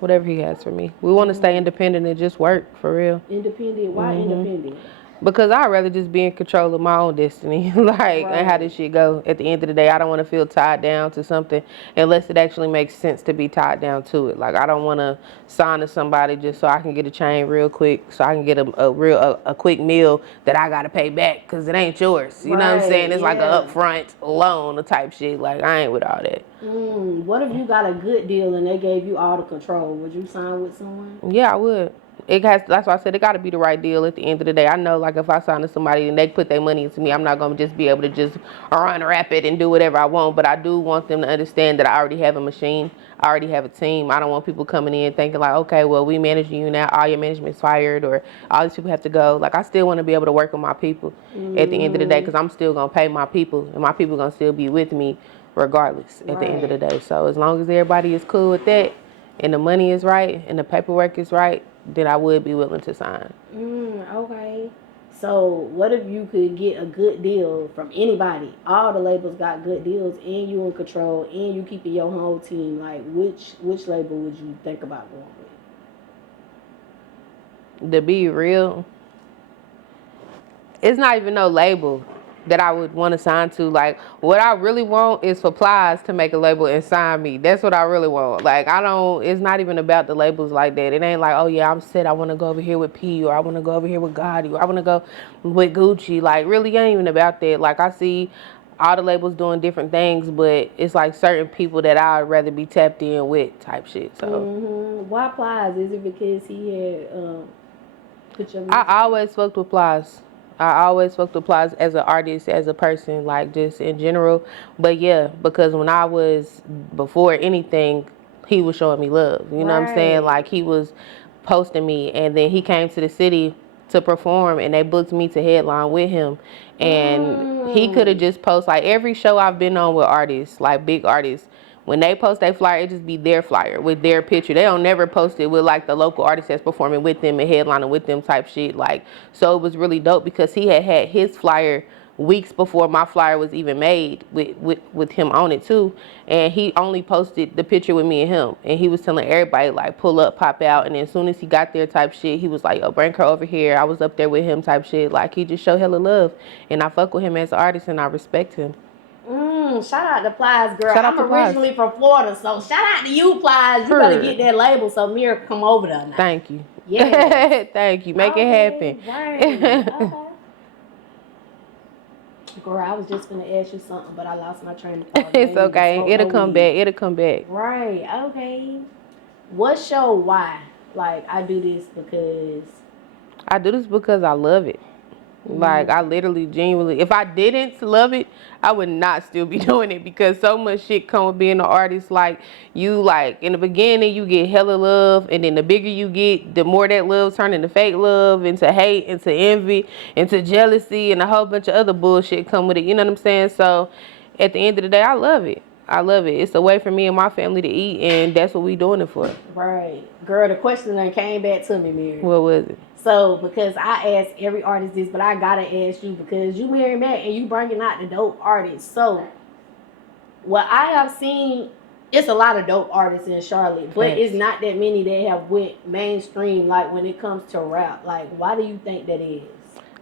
he has for me. We want to stay independent and just work for real. Independent? Why independent? Because I'd rather just be in control of my own destiny, like, and how Right. this shit go. At the end of the day, I don't want to feel tied down to something unless it actually makes sense to be tied down to it. Like, I don't want to sign to somebody just so I can get a chain real quick, so I can get a quick meal that I gotta pay back because it ain't yours. You know what I'm saying? Right. It's like Yeah. a upfront loan type shit. Like, I ain't with all that. What if you got a good deal and they gave you all the control? Would you sign with someone? Yeah, I would. It has. That's why I said it got to be the right deal. At the end of the day, I know, like, if I sign to somebody and they put their money into me, I'm not gonna just be able to just run rapid and do whatever I want. But I do want them to understand that I already have a machine. I already have a team. I don't want people coming in thinking like, okay, well, we managing you now. All your management's fired, or all these people have to go. Like, I still want to be able to work with my people at the end of the day, because I'm still gonna pay my people, and my people gonna still be with me regardless at the end of the day. So as long as everybody is cool with that, and the money is right, and the paperwork is right, then I would be willing to sign. Okay. So what if you could get a good deal from anybody? All the labels got good deals, and you in control, and you keeping your whole team. Like, which label would you think about going with? To be real, it's not even no label that I would want to sign to. Like, what I really want is for Plies to make a label and sign me. That's what I really want. Like, it's not even about the labels like that. It ain't like, oh yeah, I'm set, I want to go over here with P, or I want to go over here with Gotti, or I want to go with Gucci. Like, really ain't even about that. Like, I see all the labels doing different things, but it's like certain people that I'd rather be tapped in with type shit. So Why Plies? Is it because he had put your music I always fucked with Plies. I always fucked with Plies as an artist, as a person, like, just in general. But yeah, because when I was, before anything, he was showing me love. You know what I'm saying? Like, he was posting me, and then he came to the city to perform, and they booked me to headline with him. And he could have just posted, like, every show I've been on with artists, like big artists, when they post their flyer, it just be their flyer with their picture. They don't never post it with, like, the local artist that's performing with them and headlining with them type shit. Like, so it was really dope because he had his flyer weeks before my flyer was even made with him on it too. And he only posted the picture with me and him. And he was telling everybody, like, pull up, pop out. And then as soon as he got there type shit, he was like, yo, bring her over here. I was up there with him type shit. Like, he just showed hella love. And I fuck with him as an artist, and I respect him. Shout out to Plies, girl. Shout out I'm to Plies. originally from Florida, so shout out to you, Plies. You better get that label so Mira can come over there now. Thank you. Yeah. Thank you. Make it happen. Right. Okay. Girl, I was just gonna ask you something, but I lost my train of thought. It's okay. It'll come back. It'll come back. Right. Okay. What show? Why? Like, I do this because I love it. Like, I literally, genuinely, if I didn't love it, I would not still be doing it, because so much shit come with being an artist. Like, you, like, in the beginning, you get hella love, and then the bigger you get, the more that love turn into fake love, into hate, into envy, into jealousy, and a whole bunch of other bullshit come with it. You know what I'm saying? So, at the end of the day, I love it. I love it. It's a way for me and my family to eat, and that's what we doing it for. Right. Girl, the question that came back to me, Mary. What was it? So, because I ask every artist this, but I gotta ask you because you MaryMack and you bringing out the dope artists. So, what I have seen, it's a lot of dope artists in Charlotte, but it's not that many that have went mainstream. Like, when it comes to rap, like, why do you think that is?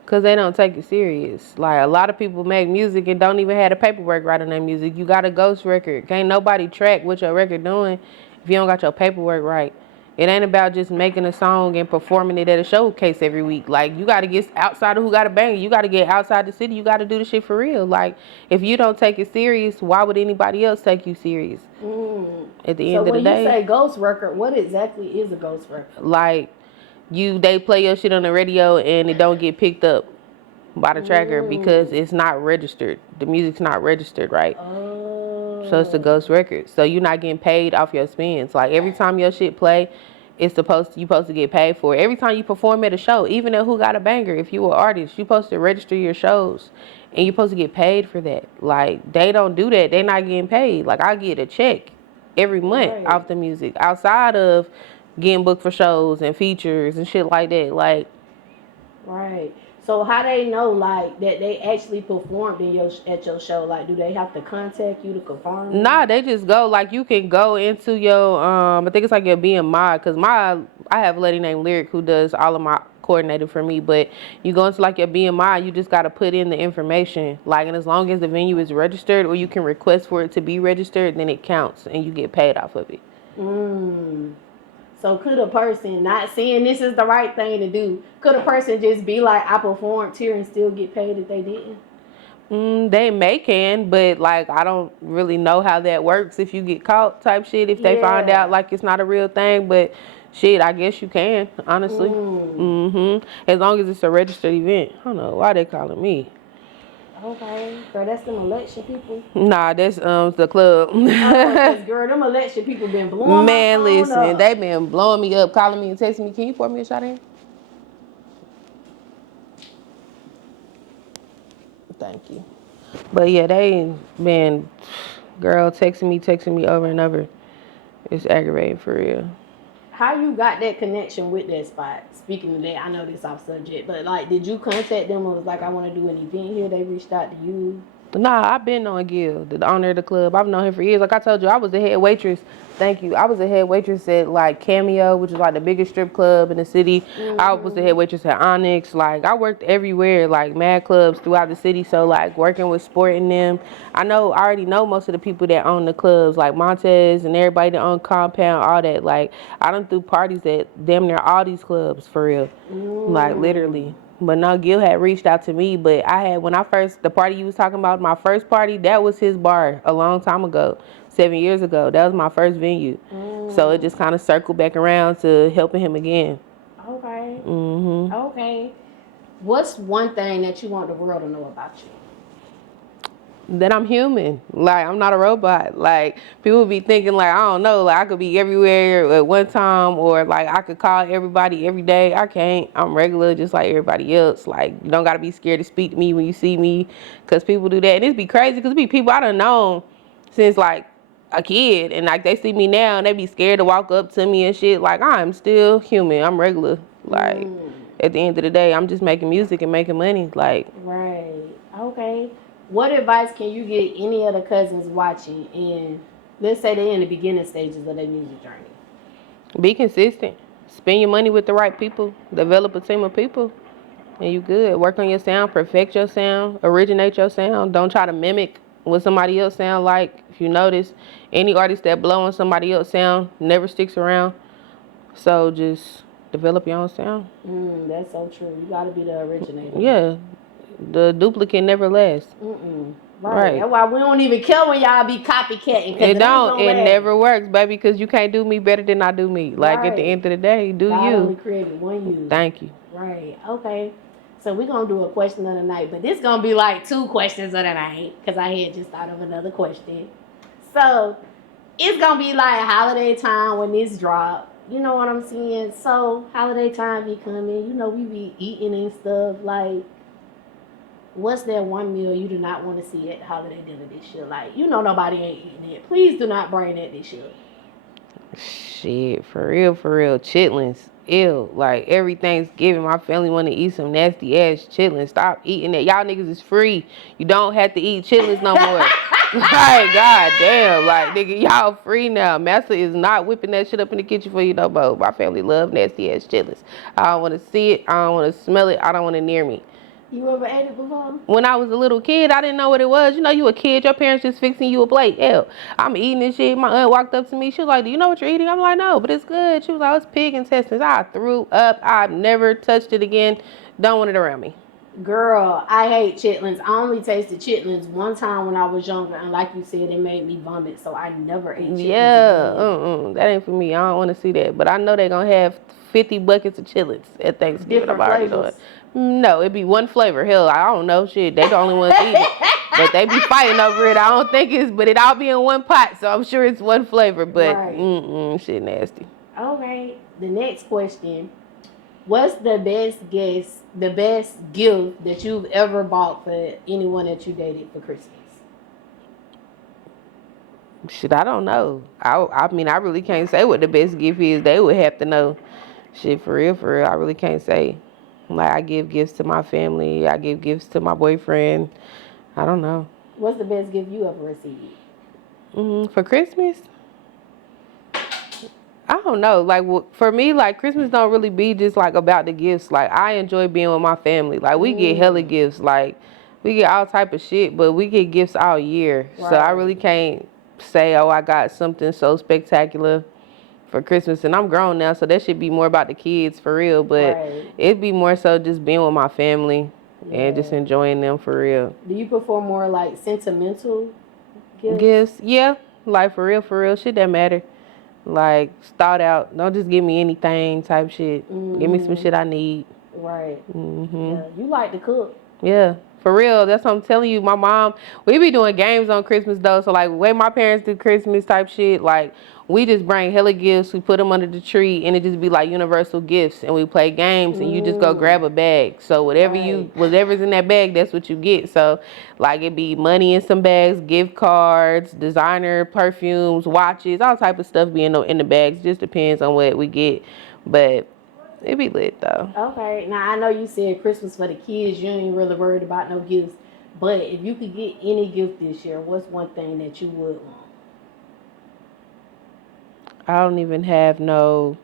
Because they don't take it serious. Like, a lot of people make music and don't even have the paperwork right on their music. You got a ghost record. Can't nobody track what your record doing if you don't got your paperwork right. It ain't about just making a song and performing it at a showcase every week. Like, you got to get outside of who got a banger. You got to get outside the city. You got to do the shit for real. Like, if you don't take it serious, why would anybody else take you serious? At the end of the day. So when you say ghost record, what exactly is a ghost record? Like, they play your shit on the radio and it don't get picked up by the tracker because it's not registered. The music's not registered right. So it's a ghost record. So you're not getting paid off your spins. Like, every time your shit play, you supposed to get paid for it. Every time you perform at a show, even at Who Got a Banger, if you an artist, you supposed to register your shows and you're supposed to get paid for that. Like, they don't do that. They're not getting paid. Like, I get a check every month off the music outside of getting booked for shows and features and shit like that. Like, right. So how they know, like, that they actually performed at your show? Like, do they have to contact you to confirm? Nah, they just go. Like, you can go into your I think it's like your BMI, because I have a lady named Lyric who does all of my coordinated for me. But you go into like your BMI, you just got to put in the information. Like, and as long as the venue is registered or you can request for it to be registered, then it counts and you get paid off of it. So could a person, not saying this is the right thing to do, could a person just be like, I performed here and still get paid if they didn't? They may can, but like I don't really know how that works if you get caught type shit, if they find out like it's not a real thing. But shit, I guess you can, honestly. As long as it's a registered event. I don't know why they calling me. Okay, so that's them election people. Nah, that's the club. Girl, them election people been blowing Man, my phone listen, up. they been blowing me up, calling me and texting me. Can you pour me a shot in? Thank you. But yeah, they been, girl, texting me over and over. It's aggravating for real. How you got that connection with that spot? Speaking of that, I know this off subject, but like, did you contact them or was like, I want to do an event here? They reached out to you? Nah, I've been on Gil, the owner of the club. I've known him for years. Like I told you, I was the head waitress. Thank you. I was the head waitress at like Cameo, which is like the biggest strip club in the city. I was the head waitress at Onyx. Like I worked everywhere, like mad clubs throughout the city. So like working with Sport and them, I already know most of the people that own the clubs, like Montez and everybody that own Compound, all that. Like I done threw parties at damn near all these clubs for real, like literally. But no, Gil had reached out to me, but I had, the party you was talking about, my first party, that was his bar a long time ago, 7 years ago. That was my first venue. So it just kind of circled back around to helping him again. Okay. Okay. What's one thing that you want the world to know about you? That I'm human. Like, I'm not a robot. Like, people be thinking, like, I don't know, like, I could be everywhere at one time, or, like, I could call everybody every day. I can't. I'm regular just like everybody else. Like, you don't got to be scared to speak to me when you see me, because people do that. And it'd be crazy, because it be people I done known since, like, a kid, and, like, they see me now, and they be scared to walk up to me and shit. Like, I'm still human. I'm regular. Like, at the end of the day, I'm just making music and making money. Like. Right. Okay. What advice can you give any of the cousins watching, and let's say they're in the beginning stages of their music journey? Be consistent. Spend your money with the right people. Develop a team of people, and you good. Work on your sound. Perfect your sound. Originate your sound. Don't try to mimic what somebody else sound like. If you notice, any artist that blow on somebody else's sound never sticks around. So just develop your own sound. That's so true. You gotta be the originator. Yeah. The duplicate never lasts. Right. That's why we don't even care when y'all be copycatting. It don't. It never works, baby, because you can't do me better than I do me. Like, at the end of the day, do God you. only created one you. Thank you. Right. Okay. So we're going to do a question of the night. But this going to be like 2 questions of the night, because I had just thought of another question. So it's going to be like holiday time when this drop. You know what I'm saying? So holiday time be coming. You know, we be eating and stuff. Like, what's that one meal you do not want to see at the holiday dinner this year? Like, you know nobody ain't eating it. Please do not bring that this year. Shit, for real, chitlins. Ew. Like, every Thanksgiving, my family want to eat some nasty ass chitlins. Stop eating that. Y'all niggas is free. You don't have to eat chitlins no more. Like, goddamn. Like, nigga, y'all free now. Master is not whipping that shit up in the kitchen for you no more. My family love nasty ass chitlins. I don't want to see it. I don't want to smell it. I don't want it near me. You ever ate it before? When I was a little kid, I didn't know what it was. You know, you a kid, your parents just fixing you a plate. Hell, I'm eating this shit. My aunt walked up to me. She was like, do you know what you're eating? I'm like, no, but it's good. She was like, oh, it's pig intestines. I threw up. I've never touched it again. Don't want it around me. Girl, I hate chitlins. I only tasted chitlins one time when I was younger. And like you said, it made me vomit. So I never ate chitlins. Yeah, that ain't for me. I don't want to see that. But I know they're going to have 50 buckets of chitlins at Thanksgiving. Different flavors. No, it'd be one flavor. Hell, I don't know. Shit, they the only ones eating it. But they be fighting over it. I don't think but it all be in one pot. So I'm sure it's one flavor. But, shit nasty. Okay, the next question. What's the best gift that you've ever bought for anyone that you dated for Christmas? Shit, I don't know. I mean, I really can't say what the best gift is. They would have to know. Shit, for real. I really can't say. Like, I give gifts to my family. I give gifts to my boyfriend. I don't know. What's the best gift you ever received? For Christmas? I don't know. Like for me, like Christmas don't really be just like about the gifts. Like I enjoy being with my family. Like we get hella gifts. Like we get all type of shit, but we get gifts all year. So I really can't say, oh, I got something so spectacular for Christmas. And I'm grown now, so that should be more about the kids for real. But it'd be more so just being with my family and just enjoying them for real. Do you prefer more like sentimental gifts? Yeah, like for real, shit that matter. Like, start out. Don't just give me anything type shit. Give me some shit I need. Right. Yeah. You like to cook. Yeah. For real. That's what I'm telling you. My mom, we be doing games on Christmas, though. So, like, the way my parents do Christmas type shit, like, we just bring hella gifts. We put them under the tree, and it just be, like, universal gifts. And we play games, and you just go grab a bag. So, whatever's in that bag, that's what you get. So, like, it be money in some bags, gift cards, designer perfumes, watches, all type of stuff be in the bags. Just depends on what we get. But it be lit, though. Okay. Now, I know you said Christmas for the kids. You ain't really worried about no gifts. But if you could get any gift this year, what's one thing that you would want? I don't even have no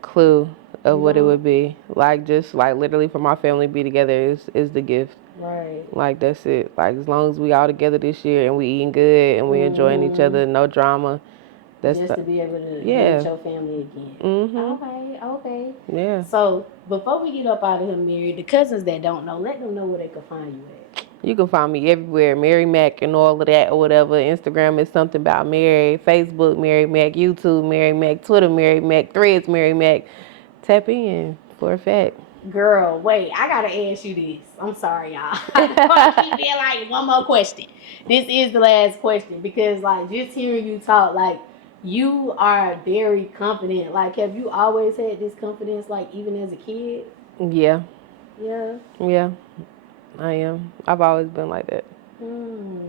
clue of what it would be. Like, just, like, literally for my family to be together is the gift. Right. Like, that's it. Like, as long as we all together this year and we eating good and we enjoying each other, no drama. That's just to be able to meet your family again. Okay. Yeah. So, before we get up out of here, Mary, the cousins that don't know, let them know where they can find you at. You can find me everywhere, MaryMack and all of that or whatever. Instagram is something about Mary. Facebook, MaryMack. YouTube, MaryMack. Twitter, MaryMack. Threads, MaryMack. Tap in for a fact. Girl, wait, I gotta ask you this. I'm sorry, y'all. I keep being like, one more question. This is the last question because, like, just hearing you talk, like, you are very confident. Like, have you always had this confidence, like, even as a kid? Yeah. Yeah? Yeah, I am. I've always been like that.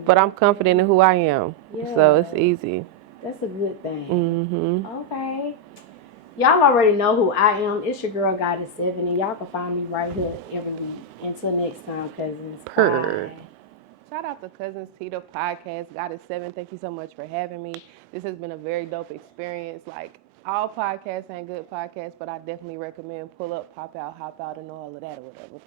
But I'm confident in who I am. Yeah. So it's easy. That's a good thing. Okay. Y'all already know who I am. It's your girl, Goddess 7, and y'all can find me right here every week. Until next time, cousins. Bye. Shout out to Cuzn Tita Podcast, Goddess 7. Thank you so much for having me. This has been a very dope experience. Like, all podcasts ain't good podcasts, but I definitely recommend Pull Up, Pop Out, Hop Out, and all of that or whatever.